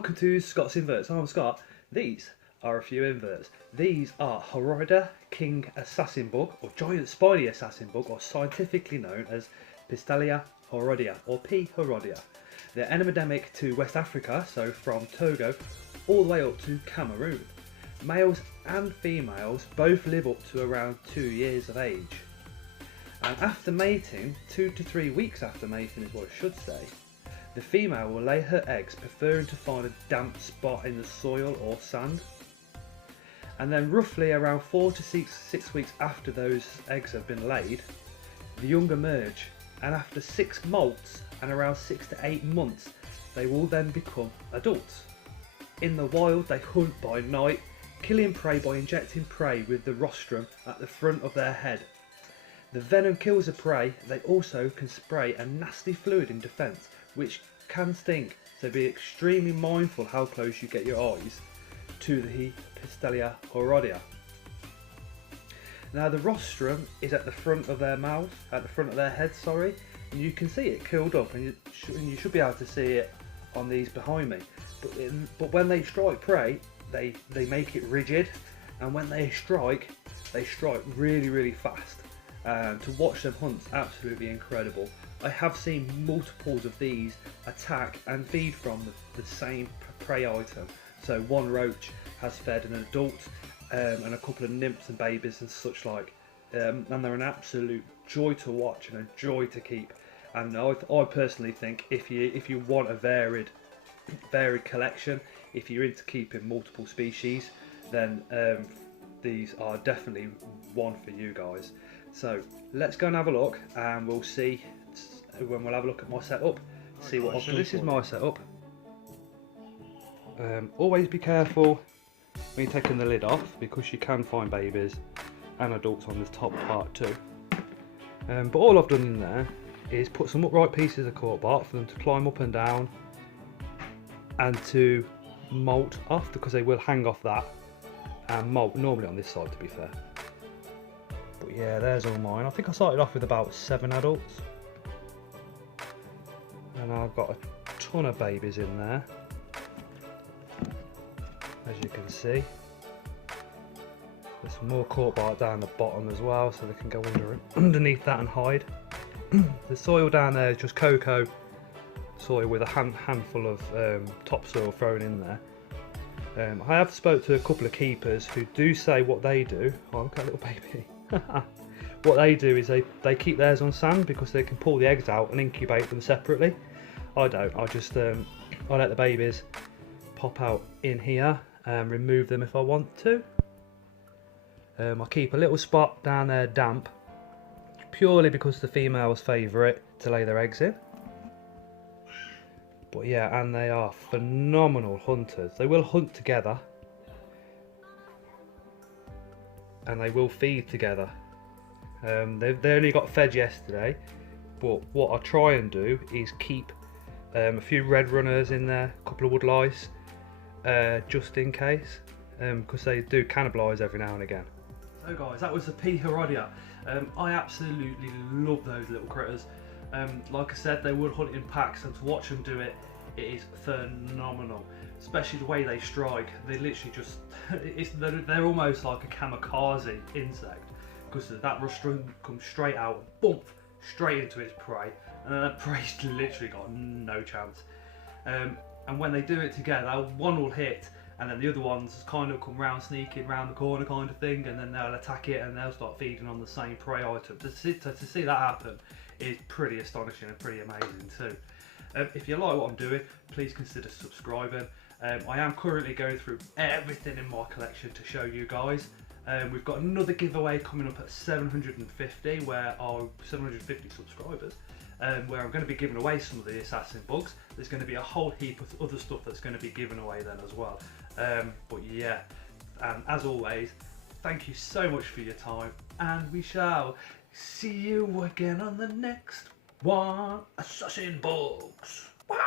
welcome to Scott's Inverts. I'm Scott. These are a few inverts. These are horrida king assassinbug, or giant spiny assassinbug, or scientifically known as Psytalla horrida, or P. horrida. They're endemic to West Africa, so from Togo all the way up to Cameroon. Males and females both live up to around 2 years of age. And after mating, 2 to 3 weeks after mating is what I should say, the female will lay her eggs, preferring to find a damp spot in the soil or sand. And then roughly around 4 to 6 weeks after those eggs have been laid, the young emerge, and after 6 molts and around 6 to 8 months, they will then become adults. In the wild, they hunt by night, killing prey by injecting prey with the rostrum at the front of their head. The venom kills the prey. They also can spray a nasty fluid in defence, which can sting, so be extremely mindful how close you get your eyes to the Psytalla horrida. Now the rostrum is at the front of their mouth, at the front of their head, sorry, and you can see it curled up, and you should be able to see it on these behind me. But when they strike prey, they make it rigid, and when they strike really fast. To watch them hunt is absolutely incredible. I have seen multiples of these attack and feed from the same prey item. So one roach has fed an adult and a couple of nymphs and babies and such like. And they're an absolute joy to watch and a joy to keep. And I personally think if you want a varied collection, if you're into keeping multiple species, then these are definitely one for you guys. So let's go and have a look, and we'll see when we'll have a look at my setup, see what I've done. So this is my setup. Always be careful when you're taking the lid off, because you can find babies and adults on this top part too. But all I've done in there is put some upright pieces of cork bark for them to climb up and down and to molt off, because they will hang off that and molt normally on this side, to be fair. But yeah, there's all mine. I think I started off with about 7 adults, and I've got a ton of babies in there, as you can see. There's some more cork bark down the bottom as well, so they can go underneath that and hide. The soil down there is just cocoa soil with a handful of topsoil thrown in there. I have spoke to a couple of keepers who do say what they do. Oh, look at that little baby. What they do is they keep theirs on sand, because they can pull the eggs out and incubate them separately. I don't. I just I let the babies pop out in here and remove them if I want to. I keep a little spot down there damp, purely because the females favour it to lay their eggs in. But yeah, and they are phenomenal hunters. They will hunt together, and they will feed together. They only got fed yesterday, but what I try and do is keep a few red runners in there, a couple of wood lice, just in case, because they do cannibalise every now and again. So guys, that was the P. horrida. I absolutely love those little critters. Like I said, they would hunt in packs, and to watch them do it, it is phenomenal. Especially the way they strike. They literally just, they're almost like a kamikaze insect, because that rostrum comes straight out, boom, straight into its prey, and then that prey's literally got no chance. And when they do it together, one will hit, and then the other ones kind of come round, sneaking round the corner kind of thing, and then they'll attack it and they'll start feeding on the same prey item. To see that happen is pretty astonishing and pretty amazing too. If you like what I'm doing, please consider subscribing. I am currently going through everything in my collection to show you guys. We've got another giveaway coming up at 750, where our 750 subscribers, where I'm going to be giving away some of the assassinbugs. There's going to be a whole heap of other stuff that's going to be given away then as well. But yeah, and as always, thank you so much for your time, and we shall see you again on the next one. Assassinbugs. Wow.